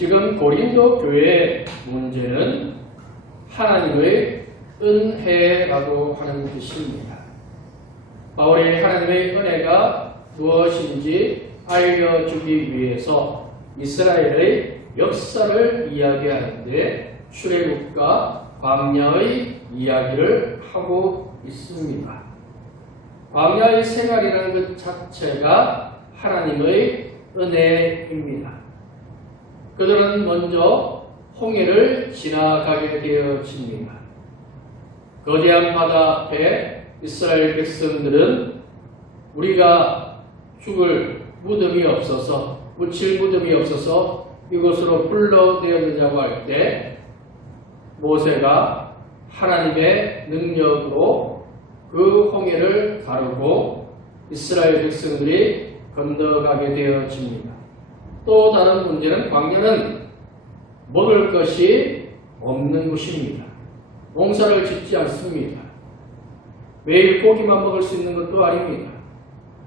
지금 고린도 교회의 문제는 하나님의 은혜라고 하는 뜻입니다. 바울이 하나님의 은혜가 무엇인지 알려주기 위해서 이스라엘의 역사를 이야기하는데 출애굽과 광야의 이야기를 하고 있습니다. 광야의 생활이라는 것 자체가 하나님의 은혜입니다. 그들은 먼저 홍해를 지나가게 되어집니다. 거대한 바다 앞에 이스라엘 백성들은 우리가 죽을 무덤이 없어서, 묻힐 무덤이 없어서 이곳으로 불러내었느냐고 할 때 모세가 하나님의 능력으로 그 홍해를 가르고 이스라엘 백성들이 건너가게 되어집니다. 또 다른 문제는 광야는 먹을 것이 없는 곳입니다. 농사를 짓지 않습니다. 매일 고기만 먹을 수 있는 것도 아닙니다.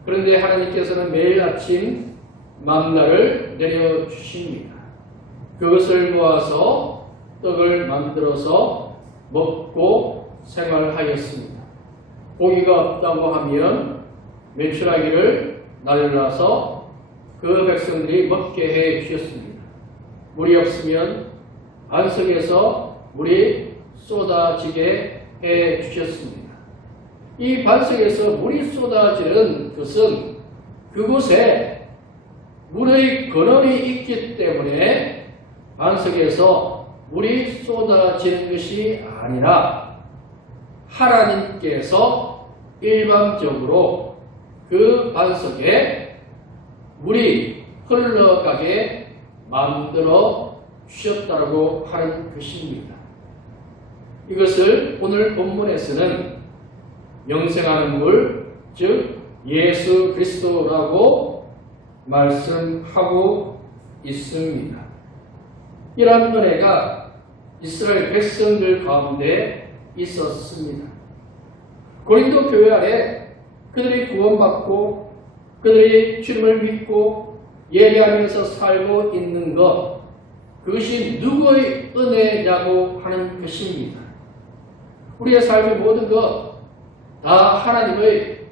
그런데 하나님께서는 매일 아침 만나를 내려주십니다. 그것을 모아서 떡을 만들어서 먹고 생활하였습니다. 고기가 없다고 하면 메추라기를 날라서 그 백성들이 먹게 해 주셨습니다. 물이 없으면 반석에서 물이 쏟아지게 해 주셨습니다. 이 반석에서 물이 쏟아지는 것은 그곳에 물의 근원이 있기 때문에 반석에서 물이 쏟아지는 것이 아니라 하나님께서 일방적으로 그 반석에 물이 흘러가게 만들어 주셨다고 하는 것입니다. 이것을 오늘 본문에서는 영생하는 물, 즉 예수 그리스도라고 말씀하고 있습니다. 이러한 은혜가 이스라엘 백성들 가운데 있었습니다. 고린도 교회 안에 그들이 구원받고 그들이 주님을 믿고 예배하면서 살고 있는 것, 그것이 누구의 은혜냐고 하는 것입니다. 우리의 삶의 모든 것 다 하나님의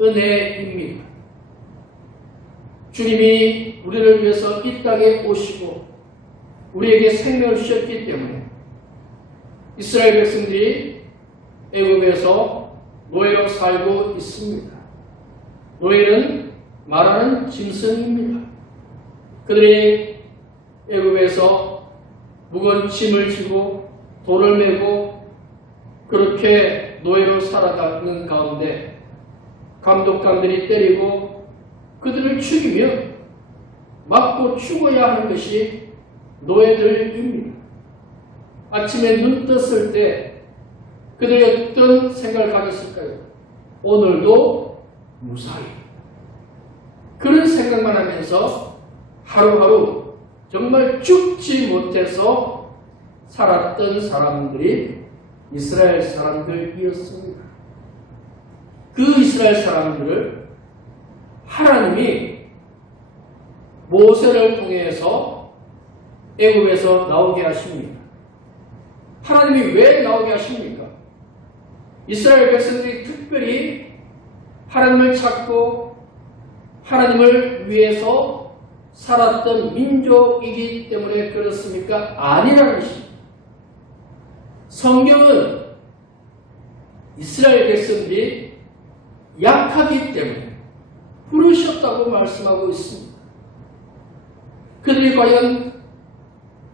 은혜입니다. 주님이 우리를 위해서 이 땅에 오시고 우리에게 생명을 주셨기 때문에 이스라엘 백성들이 애굽에서 노예로 살고 있습니다. 노예는 말하는 짐승입니다. 그들이 애굽에서 무거운 짐을 지고 돌을 메고 그렇게 노예로 살아가는 가운데 감독관들이 때리고 그들을 죽이며 맞고 죽어야 하는 것이 노예들입니다. 아침에 눈 떴을 때 그들이 어떤 생각을 가졌을까요? 오늘도 무사히. 그런 생각만 하면서 하루하루 정말 죽지 못해서 살았던 사람들이 이스라엘 사람들이었습니다. 그 이스라엘 사람들을 하나님이 모세를 통해서 애굽에서 나오게 하십니다. 하나님이 왜 나오게 하십니까? 이스라엘 백성들이 특별히 하나님을 찾고 하나님을 위해서 살았던 민족이기 때문에 그렇습니까? 아니라는 것입니다. 성경은 이스라엘 백성들이 약하기 때문에 부르셨다고 말씀하고 있습니다. 그들이 과연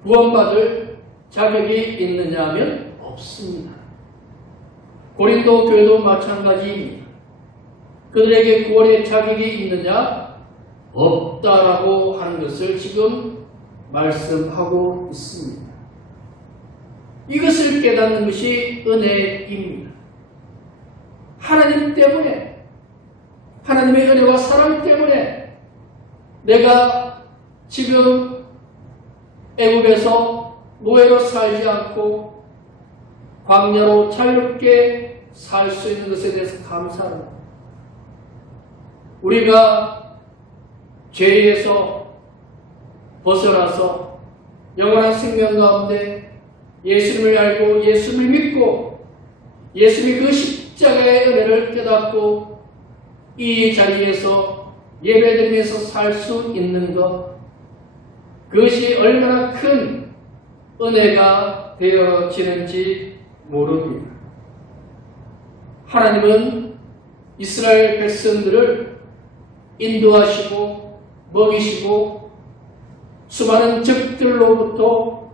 구원받을 자격이 있느냐 하면 없습니다. 고린도 교회도 마찬가지입니다. 그들에게 구원의 자격이 있느냐? 없다라고 하는 것을 지금 말씀하고 있습니다. 이것을 깨닫는 것이 은혜입니다. 하나님 때문에, 하나님의 은혜와 사랑 때문에 내가 지금 애굽에서 노예로 살지 않고 광야로 자유롭게 살 수 있는 것에 대해서 감사합니다. 우리가 죄에서 벗어나서 영원한 생명 가운데 예수님을 알고 예수님을 믿고 예수님이 그 십자가의 은혜를 깨닫고 이 자리에서 예배드리면서 살 수 있는 것, 그것이 얼마나 큰 은혜가 되어지는지 모릅니다. 하나님은 이스라엘 백성들을 인도하시고 먹이시고 수많은 적들로부터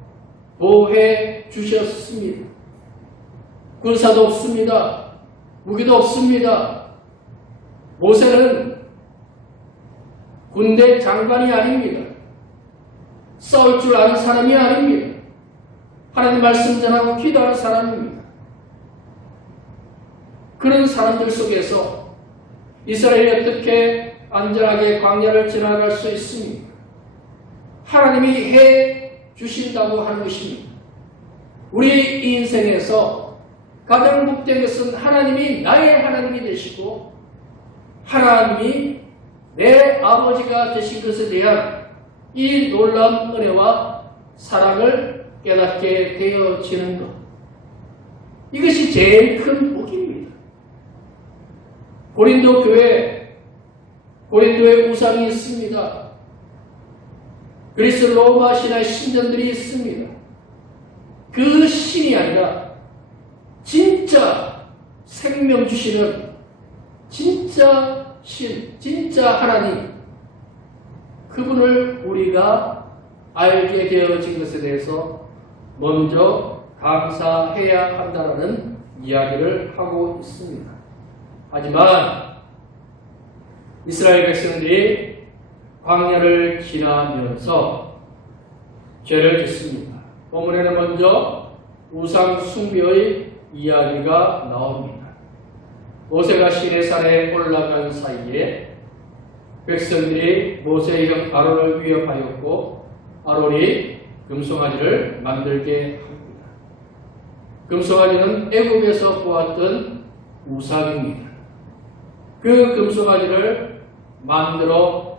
보호해 주셨습니다. 군사도 없습니다. 무기도 없습니다. 모세는 군대 장관이 아닙니다. 싸울 줄 아는 사람이 아닙니다. 하나님 말씀 전하고 기도하는 사람입니다. 그런 사람들 속에서 이스라엘이 어떻게 안전하게 광야를 지나갈 수 있습니까? 하나님이 해 주신다고 하는 것입니다. 우리 인생에서 가장 복된 것은 하나님이 나의 하나님이 되시고 하나님이 내 아버지가 되신 것에 대한 이 놀라운 은혜와 사랑을 깨닫게 되어지는 것. 이것이 제일 큰 복입니다. 고린도 교회, 고린도에 우상이 있습니다. 그리스 로마 신화의 신전들이 있습니다. 그 신이 아니라 진짜 생명 주시는 진짜 신, 진짜 하나님, 그분을 우리가 알게 되어진 것에 대해서 먼저 감사해야 한다는 이야기를 하고 있습니다. 하지만 이스라엘 백성들이 광야를 지나면서 죄를 짓습니다. 본문에는 먼저 우상 숭배의 이야기가 나옵니다. 모세가 시내산에 올라간 사이에 백성들이 모세의 형 아론을 위협하였고 아론이 금송아지를 만들게 합니다. 금송아지는 애굽에서 보았던 우상입니다. 그 금송아지를 만들어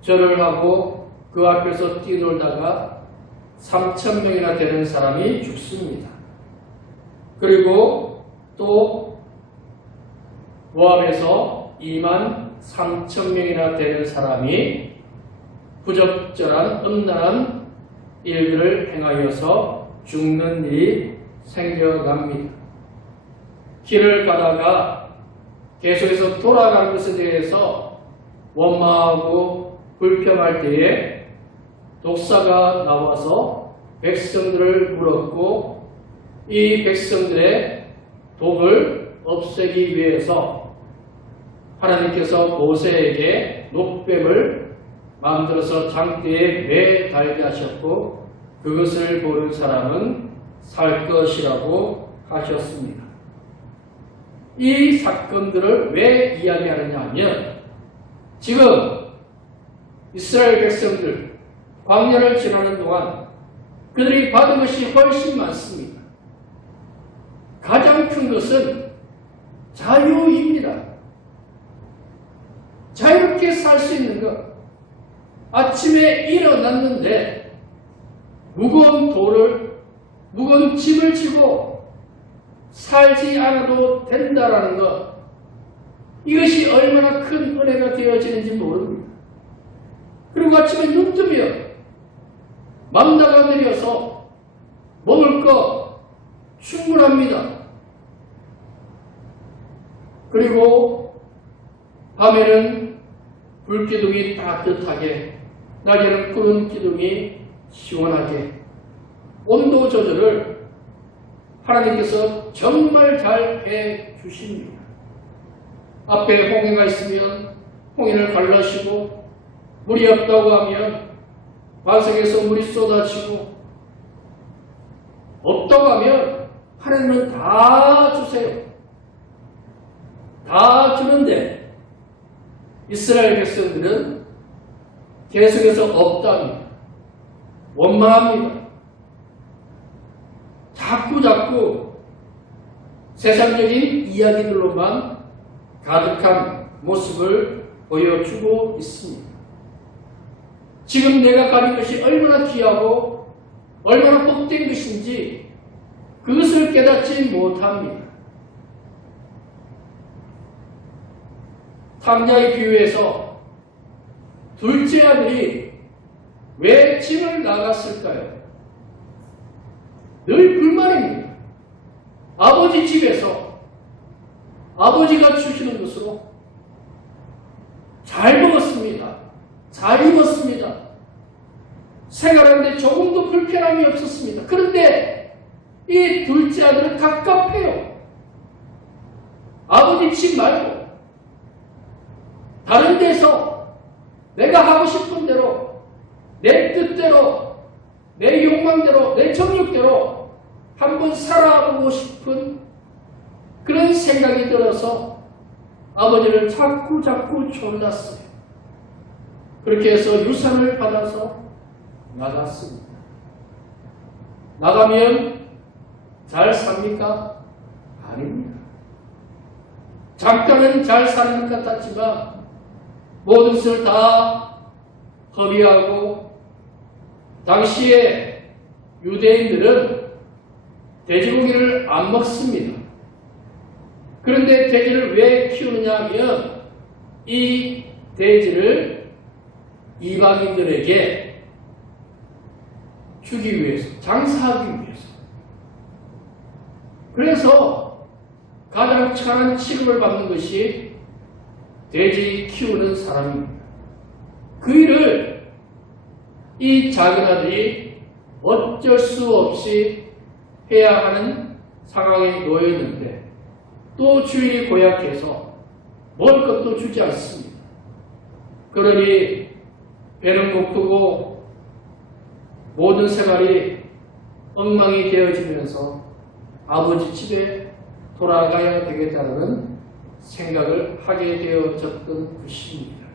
절을 하고 그 앞에서 뛰놀다가 3,000명이나 되는 사람이 죽습니다. 그리고 또 모압에서 23,000명이나 되는 사람이 부적절한 음란한 일들을 행하여서 죽는 일이 생겨납니다. 길을 가다가 계속해서 돌아가는 것에 대해서 원망하고 불평할 때에 독사가 나와서 백성들을 물었고 이 백성들의 독을 없애기 위해서 하나님께서 모세에게 녹뱀을 만들어서 장대에 매달게 하셨고 그것을 보는 사람은 살 것이라고 하셨습니다. 이 사건들을 왜 이야기하느냐 하면 지금 이스라엘 백성들 광야를 지나는 동안 그들이 받은 것이 훨씬 많습니다. 가장 큰 것은 자유입니다. 자유롭게 살 수 있는 것. 아침에 일어났는데 무거운 돌을, 무거운 짐을 지고 살지 않아도 된다라는 것. 이것이 얼마나 큰 은혜가 되어지는지 모릅니다. 그리고 아침에 눈 뜨면 맘다가 내려서 먹을 거 충분합니다. 그리고 밤에는 불기둥이 따뜻하게, 낮에는 푸른 기둥이 시원하게 온도 조절을 하나님께서 정말 잘 해주십니다. 앞에 홍해가 있으면 홍해를 갈라시고 물이 없다고 하면 반석에서 물이 쏟아지고 없다고 하면 하나님은 다 주세요. 다 주는데 이스라엘 백성들은 계속해서 없답니다. 원망합니다. 자꾸 세상적인 이야기들로만 가득한 모습을 보여주고 있습니다. 지금 내가 가진 것이 얼마나 귀하고 얼마나 복된 것인지 그것을 깨닫지 못합니다. 탕자의 비유에서 둘째 아들이 왜 집을 나갔을까요? 늘 불만입니다. 아버지 집에서 아버지가 주시는 것으로 잘 먹었습니다. 잘 입었습니다. 생활하는데 조금도 불편함이 없었습니다. 그런데 이 둘째 아들은 갑갑해요. 아버지 집 말고 다른 데서 내가 하고 싶은 대로 내 뜻대로 내 욕망대로 내 정욕대로 한번 살아보고 싶은 그런 생각이 들어서 아버지를 자꾸 졸랐어요. 그렇게 해서 유산을 받아서 나갔습니다. 나가면 잘 삽니까? 아닙니다. 잠깐은 잘 사는 것 같았지만 모든 것을 다 허비하고, 당시에 유대인들은 돼지고기를 안 먹습니다. 그런데 돼지를 왜 키우느냐 하면 이 돼지를 이방인들에게 주기 위해서, 장사하기 위해서. 그래서 가장 착한 취급을 받는 것이 돼지 키우는 사람입니다. 그 일을 이 작은 아들이 어쩔 수 없이 해야 하는 상황에 놓여있는데 또 주인이 고약해서 먹을 것도 주지 않습니다. 그러니 배는 고프고 모든 생활이 엉망이 되어지면서 아버지 집에 돌아가야 되겠다는 생각을 하게 되어졌던 것입니다.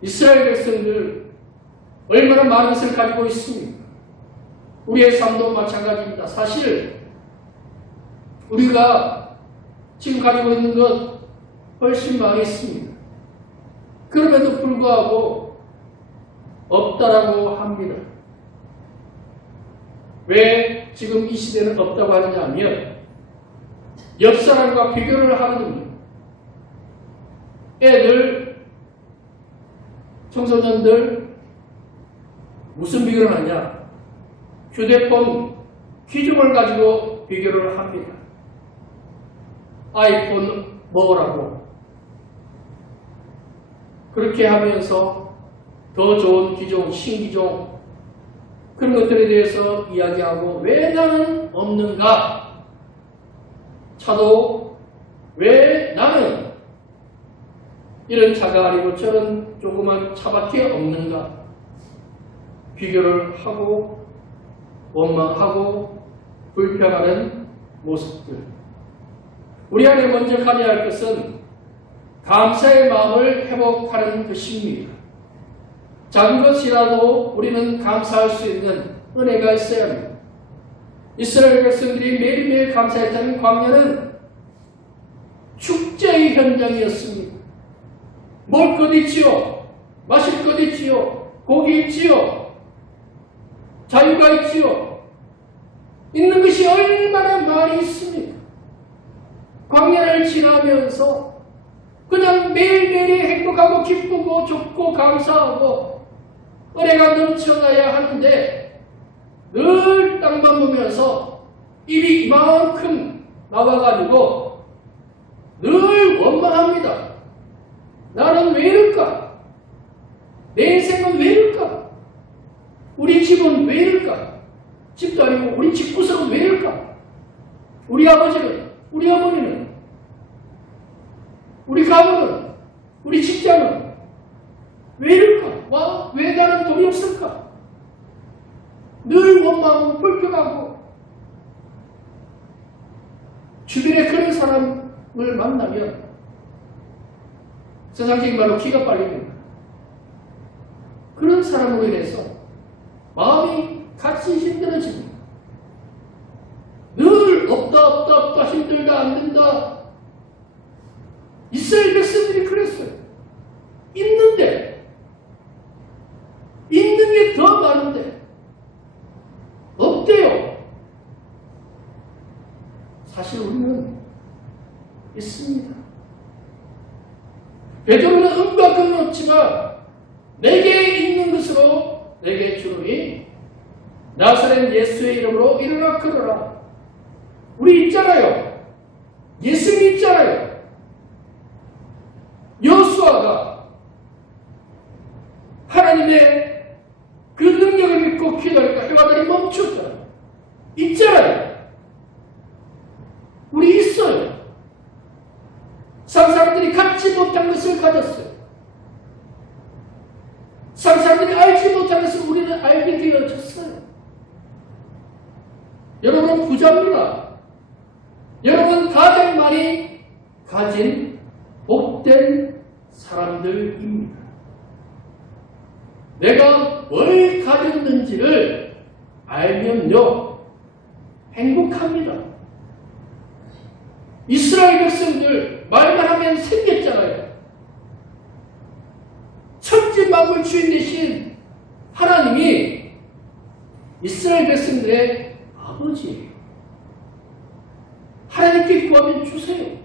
이스라엘 백성들 얼마나 많은 것을 가지고 있습니까? 우리의 삶도 마찬가지입니다. 사실 우리가 지금 가지고 있는 것 훨씬 많이 있습니다. 그럼에도 불구하고 없다라고 합니다. 왜 지금 이 시대는 없다고 하느냐 하면 옆 사람과 비교를 하거든요. 애들, 청소년들 무슨 비교를 하냐? 휴대폰 기종을 가지고 비교를 합니다. 아이폰 먹으라고. 그렇게 하면서 더 좋은 기종, 신기종 그런 것들에 대해서 이야기하고, 왜 나는 없는가? 차도 왜 나는 이런 차가 아니고 저런 조그만 차밖에 없는가? 비교를 하고 원망하고 불평하는 모습들. 우리 안에 먼저 가져야 할 것은 감사의 마음을 회복하는 것입니다. 작은 것이라도 우리는 감사할 수 있는 은혜가 있어야 합니다. 이스라엘 백성들이 매일매일 감사했다는 광야는 축제의 현장이었습니다. 먹을 것 있지요. 마실 것 있지요. 고기 있지요. 자유가 있지요. 있는 것이 얼마나 많이 있습니까? 광야를 지나면서 그냥 매일매일이 행복하고 기쁘고 좋고 감사하고 은혜가 넘쳐나야 하는데 늘 땅만 보면서 입이 이만큼 나와가지고 늘 원망합니다. 나는 왜 이럴까? 내 인생은 왜 이럴까? 우리 집은 왜 이럴까? 집도 아니고 우리 집구석은 왜 이럴까? 우리 아버지는, 우리 어머니는, 우리 가문은, 우리 직장은 왜 이럴까? 와, 왜 나는 돈이 없을까? 늘 원망하고 불평하고. 주변에 그런 사람을 만나면 세상적인 말로 기가 빨립니다. 그런 사람으로 인해서 마음이 같이 힘들어집니다. 늘 없다 힘들다 안 된다. 이스라엘 백성들이 그랬어요. 있는 게 더 많은데 내게 있는 것으로 내게 주노니 나사렛 예수의 이름으로 일어나 걸어라. 우리 있잖아요. 예수님 있잖아요. 여호수아가 하나님의 그 능력을 믿고 기도하니까 해와들이 멈췄잖아요. 있잖아요. 우리 있어요. 사람들이 갖지 못한 것을 가졌어요. 사람들이 알지 못한 것을 우리는 알게 되어졌어요. 여러분 부자입니다. 여러분 가장 많이 가진 복된 사람들입니다. 내가 뭘 가졌는지를 알면요 행복합니다. 이스라엘 백성들 말만 하면 생겼잖아요. 천지 만물 주인 되신 하나님이 이스라엘 백성들의 아버지예요. 하나님께 구하면 주세요.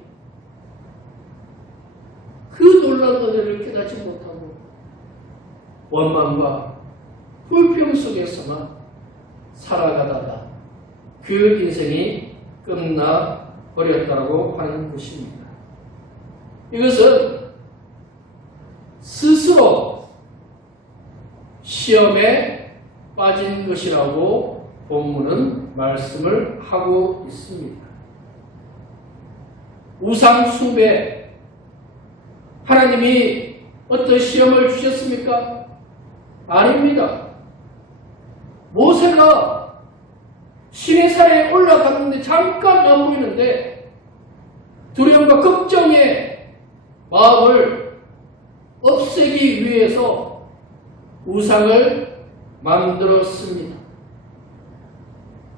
그 놀라운 은혜를 깨닫지 못하고 원망과 불평 속에서만 살아가다가 그 인생이 끝나버렸다고 하는 것입니다. 이것은 스스로 시험에 빠진 것이라고 본문은 말씀을 하고 있습니다. 우상 숭배, 하나님이 어떤 시험을 주셨습니까? 아닙니다. 모세가 시내산에 올라갔는데 잠깐 안 보이는데 두려움과 걱정의 마음을 없애기 위해서 우상을 만들었습니다.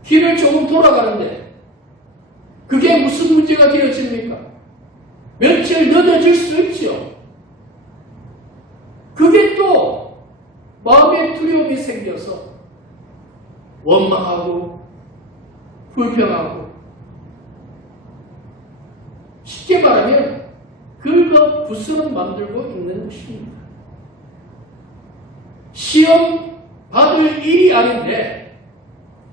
길을 조금 돌아가는데 그게 무슨 문제가 되어집니까? 며칠 늦어질 수 있죠. 그게 또 마음의 두려움이 생겨서 원망하고 불평하고 쉽게 말하면 긁어 부스럼 만들고 있는 것입니다. 시험 받을 일이 아닌데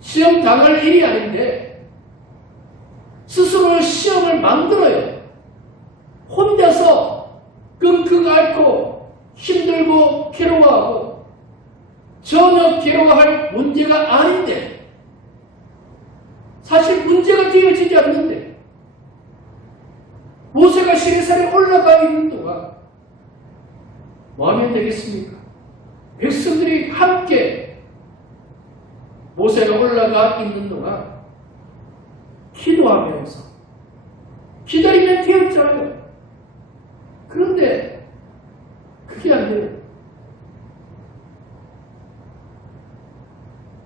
시험 당할 일이 아닌데 스스로 시험을 만들어요. 혼자서 끙끙 앓고 힘들고 괴로워하고 전혀 괴로워할 문제가 아닌데 사실 문제가 되어지지 않는데 모세가 시내산에 올라가 있는 동안 뭐 하면 되겠습니까? 백성들이 함께 모세가 올라가 있는 동안 기도하면서 기다리면 되었잖아요. 그런데 그게 안 돼요.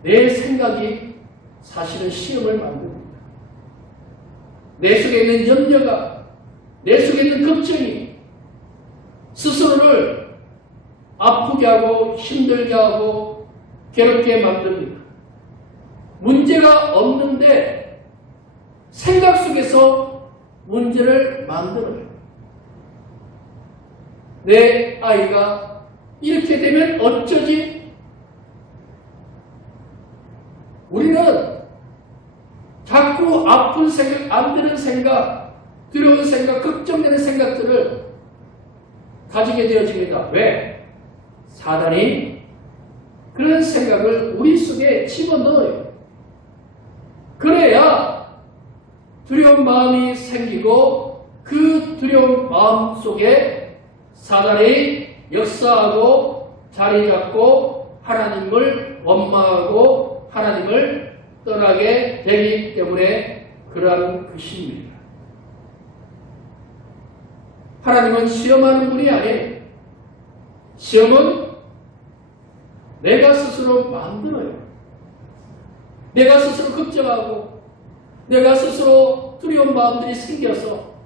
내 생각이 사실은 시험을 만듭니다. 내 속에 있는 염려가, 내 속에 있는 걱정이 스스로를 아프게 하고 힘들게 하고 괴롭게 만듭니다. 문제가 없는데 생각 속에서 문제를 만들어요. 내 아이가 이렇게 되면 어쩌지? 우리는 자꾸 아픈 생각, 안 되는 생각, 두려운 생각, 걱정되는 생각들을 가지게 되어집니다. 왜? 사단이 그런 생각을 우리 속에 집어넣어요. 그래야 두려운 마음이 생기고 그 두려운 마음 속에 사단이 역사하고 자리 잡고 하나님을 원망하고 하나님을 떠나게 되기 때문에 그러한 것입니다. 하나님은 시험하는 분이 아니에요. 시험은 내가 스스로 만들어요. 내가 스스로 걱정하고 내가 스스로 두려운 마음들이 생겨서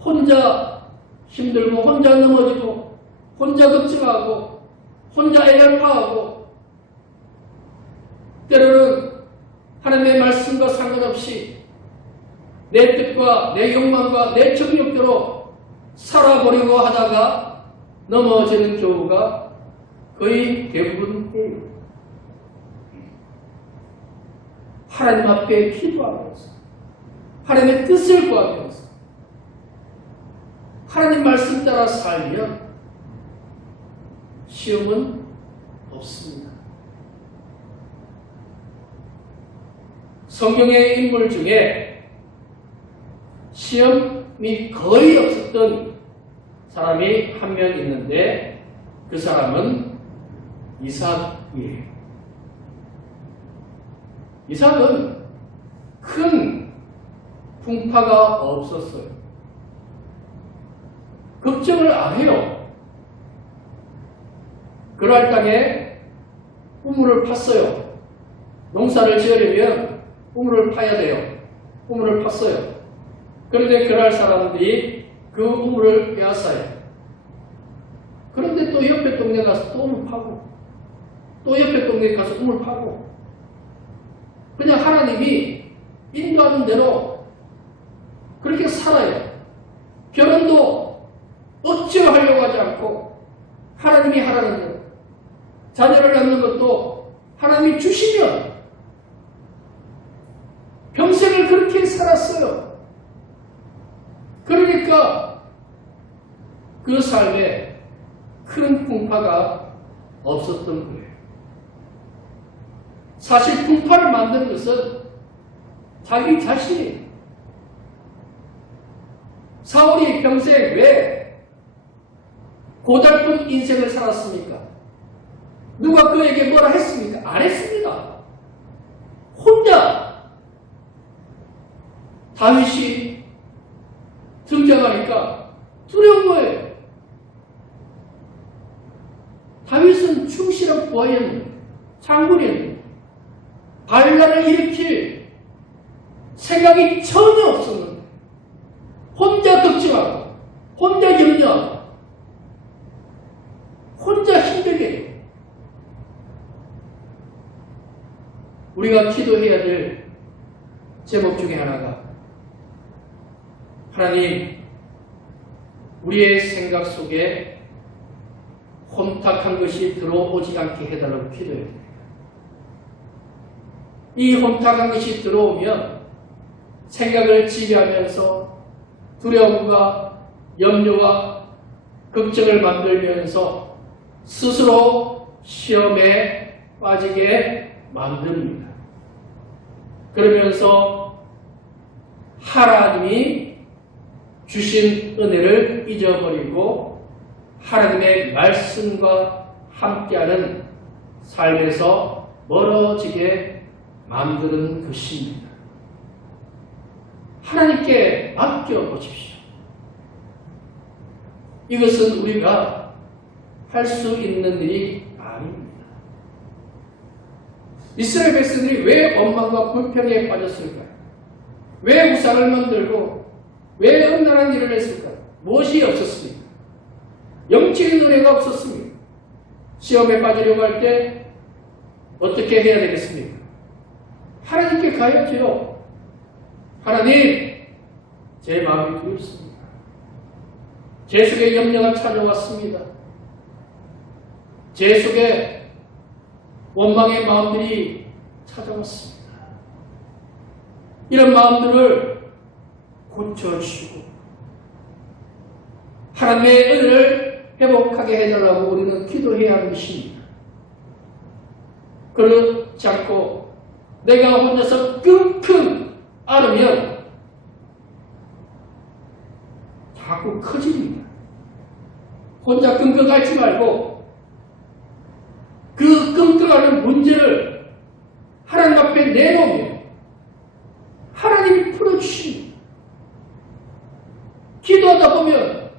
혼자 힘들고 혼자 넘어지고 혼자 걱정하고 혼자 애열파하고 때로는 하나님의 말씀과 상관없이 내 뜻과 내 욕망과 내 정욕대로 살아보려고 하다가 넘어지는 경우가 거의 대부분이에요. 하나님 앞에 기도하면서 하나님의 뜻을 구하면서 하나님 말씀 따라 살면 시험은 없습니다. 성경의 인물 중에 시험이 거의 없었던 사람이 한 명 있는데 그 사람은 이삭이에요. 이삭은 큰 풍파가 없었어요. 걱정을 안 해요. 그랄 땅에 우물을 팠어요. 농사를 지으려면 우물을 파야 돼요. 우물을 팠어요. 그런데 그날 사람들이 그 우물을 빼앗아요. 그런데 또 옆에 동네 가서 또 우물 파고 또 옆에 동네 가서 우물 파고 그냥 하나님이 인도하는 대로 그렇게 살아요. 결혼도 억지로 하려고 하지 않고 하나님이 하라는 대로 자녀를 낳는 것도 하나님이 주시면 평생을 그렇게 살았어요. 그러니까 그 삶에 큰 풍파가 없었던 거예요. 사실 풍파를 만든 것은 자기 자신이에요. 사울이 평생 왜 고달픈 인생을 살았습니까? 누가 그에게 뭐라 했습니까? 안 했습니다. 혼자 다윗이 등장하니까 두려운 거예요. 다윗은 충실한 부하였는데 장군이었는데 반란을 일으킬 생각이 전혀 없었는데 혼자 걱정하고 혼자 염려하고 혼자 힘들게 해요. 우리가 기도해야 될 제목 중에 하나가 하나님, 우리의 생각 속에 혼탁한 것이 들어오지 않게 해달라고 기도해야 됩니다. 이 혼탁한 것이 들어오면 생각을 지배하면서 두려움과 염려와 걱정을 만들면서 스스로 시험에 빠지게 만듭니다. 그러면서 하나님이 주신 은혜를 잊어버리고 하나님의 말씀과 함께하는 삶에서 멀어지게 만드는 것입니다. 하나님께 맡겨보십시오. 이것은 우리가 할 수 있는 일이 아닙니다. 이스라엘 백성들이 왜 원망과 불평에 빠졌을까요? 왜 우상을 만들고 왜 음란한 일을 했을까요? 무엇이 없었습니까? 영적인 은혜가 없었습니다. 시험에 빠지려고 할 때 어떻게 해야 되겠습니까? 하나님께 가야지요. 하나님, 제 마음이 두렵습니다. 제 속에 염려가 찾아왔습니다. 제 속에 원망의 마음들이 찾아왔습니다. 이런 마음들을 고쳐주시고 하나님의 은혜를 회복하게 해달라고 우리는 기도해야 하는 것입니다. 그렇지 않고 내가 혼자서 끙끙 앓으면 자꾸 커집니다. 혼자 끙끙 앓지 말고 그 끙끙 앓는 문제를 하나님 앞에 내놓으면 하나님이 풀어주십니다. 기도하다 보면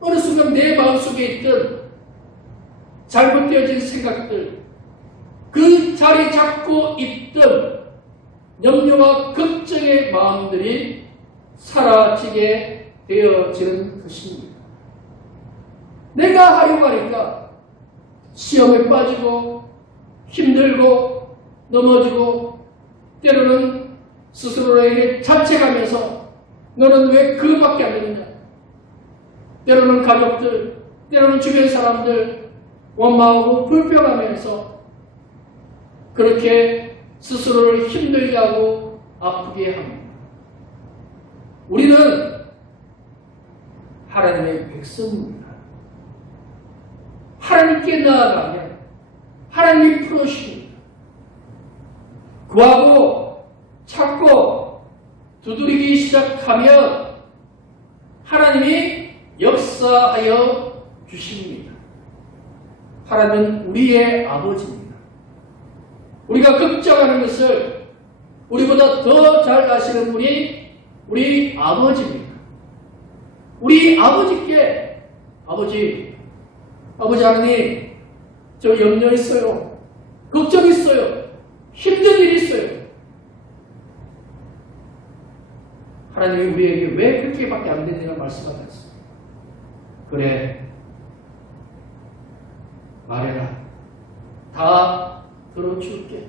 어느 순간 내 마음속에 있던 잘못되어진 생각들, 그 자리 잡고 있던 염려와 걱정의 마음들이 사라지게 되어지는 것입니다. 내가 하려고 하니까 시험에 빠지고 힘들고 넘어지고 때로는 스스로에게 자책하면서 너는 왜 그밖에 안 되느냐. 때로는 가족들, 때로는 주변 사람들 원망하고 불평하면서 그렇게 스스로를 힘들게 하고 아프게 합니다. 우리는 하나님의 백성입니다. 하나님께 나아가면 하나님이 풀어주십니다. 구하고 찾고 두드리기 시작하면 하나님이 역사하여 주십니다. 하나님은 우리의 아버지입니다. 우리가 걱정하는 것을 우리보다 더 잘 아시는 분이 우리 아버지입니다. 우리 아버지께 아버지 하나님, 저 염려 있어요. 걱정 있어요. 힘든 일 있어요. 하나님이 우리에게 왜 그렇게밖에 안 된다고 말씀하셨어요. 그래, 말해라. 다 들어줄게.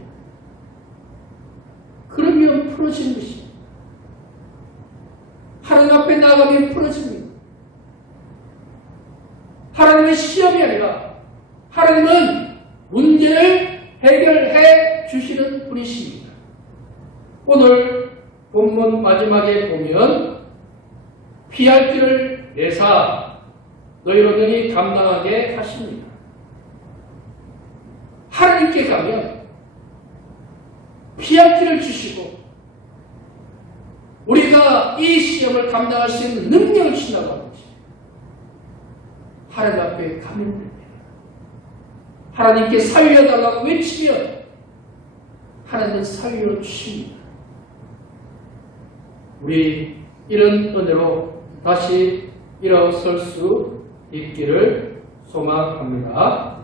그러면 풀어지는 것입니다. 하나님 앞에 나가면 풀어집니다. 하나님의 시험이 아니라 하나님은 문제를 해결해 주시는 분이십니다. 오늘 본문 마지막에 보면 피할 길을 내사 너희로 능히 감당하게 하십니다. 하나님께 가면 피할 길을 주시고 우리가 이 시험을 감당할 수 있는 능력을 주신다고 하는 것입니다. 하나님 앞에 가면 됩니다. 하나님께 살려달라고 외치면 하나님은 살려주십니다. 우리 이런 은혜로 다시 일어설 수 있기를 소망합니다.